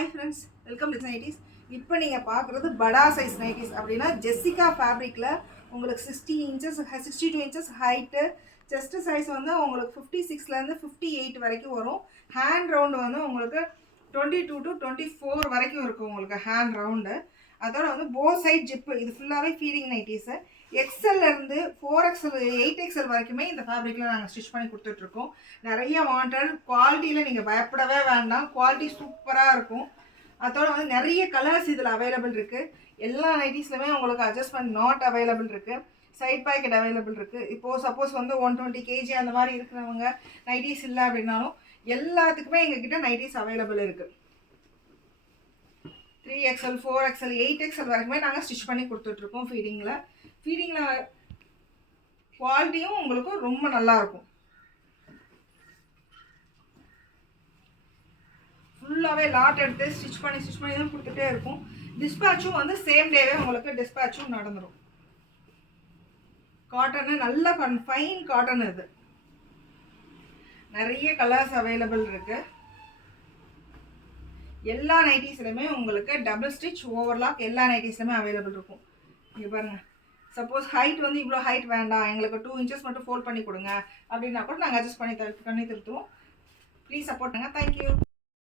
Hi friends, welcome to Nighties. இப்போ நீங்கள் பார்க்குறது படா சைஸ் நைட்டிஸ் அப்படின்னா ஜெசிகா ஃபேப்ரிக்கில் உங்களுக்கு 62 இன்ச்சஸ் ஹைட்டு. செஸ்ட் சைஸ் வந்து உங்களுக்கு 56லேருந்து 58 வரைக்கும் வரும். ஹேண்ட் ரவுண்டு வந்து உங்களுக்கு 22 to 24 வரைக்கும் இருக்கும் உங்களுக்கு ஹேண்ட் ரவுண்டு. அதோட வந்து போ சைட் ஜிப்பு, இது ஃபுல்லாகவே ஃபீடிங் நைட்டிஸு. எக்ஸல்லேருந்து 4XL 8XL வரைக்குமே இந்த ஃபேப்ரிக்கில் நாங்கள் ஸ்டிச் பண்ணி கொடுத்துட்ருக்கோம். நிறைய வாண்டட் குவாலிட்டியில் நீங்கள் பயப்படவே வேண்டாம், குவாலிட்டி சூப்பராக இருக்கும். அதோட வந்து நிறைய கலர்ஸ் இதில் அவைலபிள் இருக்குது. எல்லா நைட்டிஸ்லையுமே உங்களுக்கு அட்ஜஸ்ட்மெண்ட் நாட் அவைலபிள் இருக்குது, சைட் பாக்கெட் அவைலபிள் இருக்குது. இப்போது சப்போஸ் வந்து 120 kg அந்த மாதிரி இருக்கிறவங்க நைட்டிஸ் இல்லை அப்படின்னாலும் எல்லாத்துக்குமே எங்ககிட்ட நைட்டிஸ் அவைலபிள் இருக்குது. 3XL 4XL 8XL வரைக்குமே நாங்கள் ஸ்டிச் பண்ணி கொடுத்துட்ருக்கோம். ஃபீடிங்கில் குவாலிட்டியும் உங்களுக்கு ரொம்ப நல்லாயிருக்கும். ஃபுல்லாகவே லாட் எடுத்து ஸ்டிச் பண்ணி தான் கொடுத்துட்டே இருக்கும். டிஸ்பேச்சும் வந்து சேம் டேவே உங்களுக்கு டிஸ்பேச்சும் நடந்துடும். காட்டனு நல்ல ஃபைன் காட்டன். இது நிறைய கலர்ஸ் அவைலபிள் இருக்குது. எல்லா நைட்டிஸ்லையுமே உங்களுக்கு டபுள் ஸ்டிச் ஓவர்லாக் எல்லா நைட்டிஸ்லையுமே அவைலபிள் இருக்கும். இங்கே பாருங்கள், சப்போஸ் ஹைட் வந்து இவ்வளோ ஹைட் வேண்டாம், எங்களுக்கு 2 inches மட்டும் ஃபோல்ட் பண்ணி கொடுங்க அப்படின்னா கூட நாங்கள் அட்ஜஸ்ட் பண்ணி திருத்துவோம். ப்ளீஸ் சப்போர்ட் பண்ணுங்கள். தேங்க்யூ.